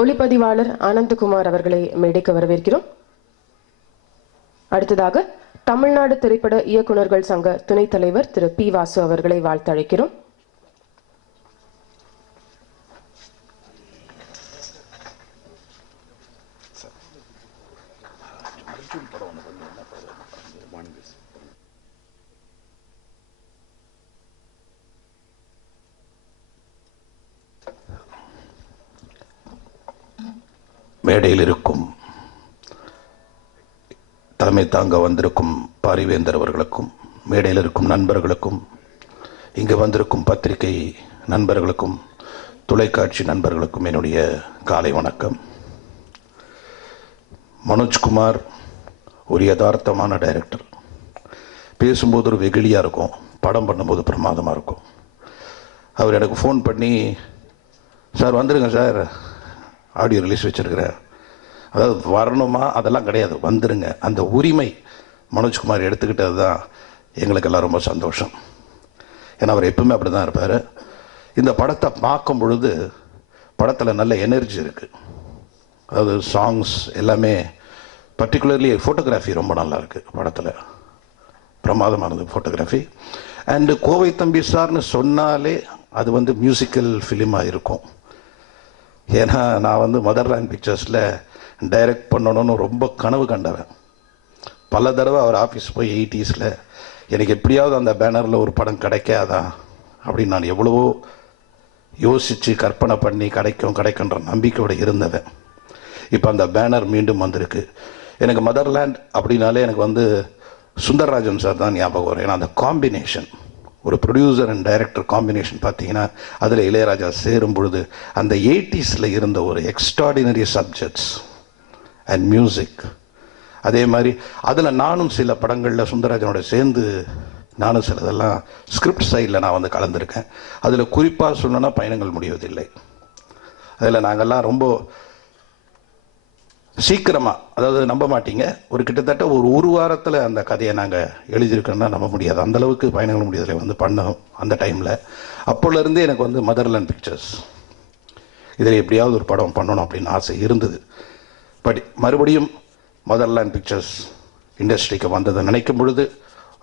ஒளிப்பதிவாளர் ஆனந்தகுமார் அவர்களை மேடைக்கு வரவேற்கிறோம். அடுத்ததாக தமிழ்நாடு திரைப்பட இயக்குநர்கள் சங்க துணைத் தலைவர் திரு பி வாசு அவர்களை வாழ்த்தழைக்கிறோம். மேடையில் இருக்கும் தலைமை தாங்க வந்திருக்கும் பாரிவேந்தர் அவர்களுக்கும், மேடையில் இருக்கும் நண்பர்களுக்கும், இங்கு வந்திருக்கும் பத்திரிகை நண்பர்களுக்கும், தொலைக்காட்சி நண்பர்களுக்கும் என்னுடைய காலை வணக்கம். மனோஜ்குமார் ஒரு யதார்த்தமான டைரக்டர். பேசும்போது ஒரு வெகுளியாக இருக்கும், படம் பண்ணும்போது பிரமாதமாக இருக்கும். அவர் எனக்கு ஃபோன் பண்ணி, சார் வந்துடுங்க சார், ஆடியோ ரிலீஸ் வச்சுருக்கிறேன், அதாவது வரணுமா அதெல்லாம் கிடையாது, வந்துடுங்க, அந்த உரிமை மனோஜ்குமார் எடுத்துக்கிட்டது தான் எங்களுக்கெல்லாம் ரொம்ப சந்தோஷம். ஏன்னா அவர் எப்பவுமே அப்படி தான் இருப்பார். இந்த படத்தை பார்க்கும் பொழுது படத்தில் நல்ல எனர்ஜி இருக்குது. அதாவது சாங்ஸ் எல்லாமே, பர்டிகுலர்லி ஃபோட்டோகிராஃபி ரொம்ப நல்லா இருக்குது படத்தில், பிரமாதமானது ஃபோட்டோகிராஃபி. அண்டு கோவை தம்பி சார்னு சொன்னாலே அது வந்து மியூசிக்கல் ஃபிலிமாக இருக்கும். ஏன்னா நான் மதர்லேண்ட் பிக்சர்ஸில் டைரக்ட் பண்ணணும்னு ரொம்ப கனவு கண்டவன். பல தடவை அவர் ஆஃபீஸ் போய் 80s எனக்கு எப்படியாவது அந்த பேனரில் ஒரு படம் கிடைக்காதா அப்படின்னு நான் எவ்வளவோ யோசித்து கற்பனை பண்ணி கிடைக்குன்ற நம்பிக்கையோடு இருந்தவன். இப்போ அந்த பேனர் மீண்டும் வந்திருக்கு. எனக்கு மதர்லேண்ட் அப்படின்னாலே எனக்கு சுந்தரராஜன் சார் தான் ஞாபகம் வரும். ஏன்னா அந்த காம்பினேஷன், ஒரு ப்ரொடியூசர் அண்ட் டைரக்டர் காம்பினேஷன் பார்த்தீங்கன்னா, அதில் இளையராஜா சேரும் பொழுது அந்த 80s இருந்த ஒரு எக்ஸ்ட்ராடினரி சப்ஜெக்ட்ஸ் அண்ட் மியூசிக். அதே மாதிரி அதில் நானும் சில படங்களில் சுந்தரராஜனோட சேர்ந்து நானும் சிலதெல்லாம் ஸ்கிரிப்ட் சைடில் நான் கலந்துருக்கேன். அதில் குறிப்பாக சொல்லணும்னா பயணங்கள் முடிவதில்லை. அதில் நாங்கள்லாம் ரொம்ப சீக்கிரமாக, அதாவது நம்ப மாட்டீங்க, கிட்டத்தட்ட ஒரு வாரத்தில் அந்த கதையை நாங்கள் எழுதியிருக்கோன்னா நம்ப முடியாது. அந்தளவுக்கு பயணங்கள் முடிவதில்லை பண்ணோம் அந்த டைமில். அப்போலேருந்தே எனக்கு மதர்லேண்ட் பிக்சர்ஸ் இதில் எப்படியாவது ஒரு படம் பண்ணணும் அப்படின்னு ஆசை இருந்தது. பட் மறுபடியும் மதர்லேண்ட் பிக்சர்ஸ் இண்டஸ்ட்ரிக்கு வந்ததை நினைக்கும் பொழுது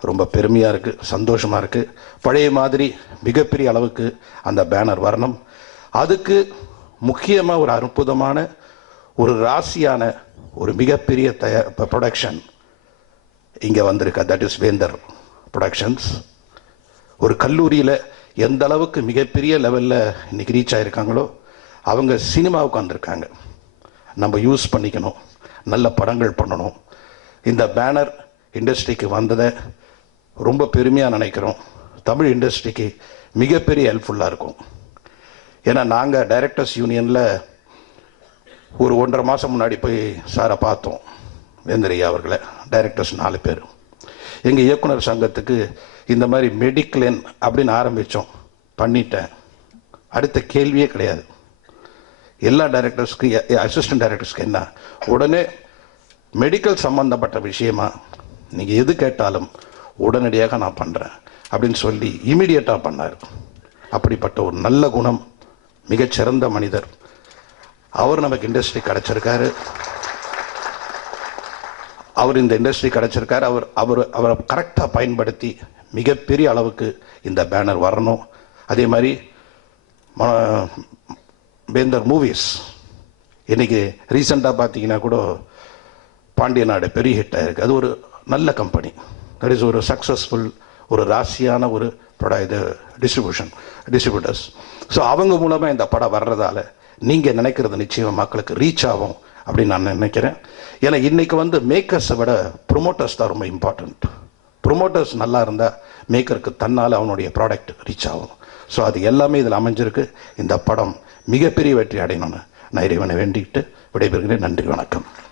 ரொம்ப பெருமையாக இருக்குது, சந்தோஷமாக இருக்குது. பழைய மாதிரி மிகப்பெரிய அளவுக்கு அந்த பேனர் வரணும். அதுக்கு முக்கியமாக ஒரு அற்புதமான, ஒரு ராசியான, ஒரு மிகப்பெரிய ப்ரொடக்ஷன் இங்கே வந்திருக்கு. தட் இஸ் வேந்தர் ப்ரொடக்ஷன்ஸ். ஒரு கல்லூரியில் எந்த அளவுக்கு மிகப்பெரிய லெவலில் இன்றைக்கி ரீச் ஆகிருக்காங்களோ, அவங்க சினிமாவுக்கு வந்திருக்காங்க. நம்ம யூஸ் பண்ணிக்கணும், நல்ல படங்கள் பண்ணணும். இந்த பேனர் இண்டஸ்ட்ரிக்கு வந்ததை ரொம்ப பெருமையாக நினைக்கிறோம். தமிழ் இண்டஸ்ட்ரிக்கு மிகப்பெரிய ஹெல்ப்ஃபுல்லாக இருக்கும். ஏன்னா நாங்கள் டைரக்டர்ஸ் யூனியனில் ஒரு 1.5 மாதம் முன்னாடி போய் சாரை பார்த்தோம், வேந்தரையா அவர்களை, டைரக்டர்ஸ் 4 பேர். எங்கள் இயக்குனர் சங்கத்துக்கு இந்த மாதிரி மெடிக்ளேன் அப்படின்னு ஆரம்பித்தோம், பண்ணிட்டேன். அடுத்த கேள்வியே கிடையாது. எல்லா டைரக்டர்ஸ்க்கு, அசிஸ்டன்ட் டைரக்டர்ஸ்க்கு என்ன, உடனே மெடிக்கல் சம்மந்தப்பட்ட விஷயமா நீங்கள் எது கேட்டாலும் உடனடியாக நான் பண்ணுறேன் அப்படின்னு சொல்லி இமீடியட்டாக பண்ணார். அப்படிப்பட்ட ஒரு நல்ல குணம், மிகச்சிறந்த மனிதர் அவர். நமக்கு இண்டஸ்ட்ரி கிடச்சிருக்காரு. அவர் இந்த இண்டஸ்ட்ரி கிடச்சிருக்காரு. அவரை கரெக்டாக பயன்படுத்தி மிகப்பெரிய அளவுக்கு இந்த பேனர் வரணும். அதே மாதிரி வேந்தர் மூவிஸ் இன்றைக்கி ரீசெண்டாக பார்த்தீங்கன்னா கூட பாண்டிய நாடு பெரிய ஹிட் ஆகிருக்கு. அது ஒரு நல்ல கம்பெனி. தட் இஸ் ஒரு சக்ஸஸ்ஃபுல், ஒரு ராசியான ஒரு இது டிஸ்ட்ரிபியூட்டர்ஸ். ஸோ அவங்க மூலமாக இந்த படம் வர்றதால நீங்கள் நினைக்கிறது நிச்சயம் மக்களுக்கு ரீச் ஆகும் அப்படின்னு நான் நினைக்கிறேன். ஏன்னா இன்றைக்கி மேக்கர்ஸை விட ப்ரொமோட்டர்ஸ் தான் ரொம்ப இம்பார்ட்டண்ட். ப்ரொமோட்டர்ஸ் நல்லா இருந்தால் மேக்கருக்கு தன்னால் அவனுடைய ப்ராடக்ட் ரீச் ஆகும். ஸோ அது எல்லாமே இதில் அமைஞ்சிருக்கு. இந்த படம் மிகப்பெரிய வெற்றி அடையணும்னு நான் இறைவனை வேண்டிக்கிட்டு விடைபெறுகிறேன். நன்றி, வணக்கம்.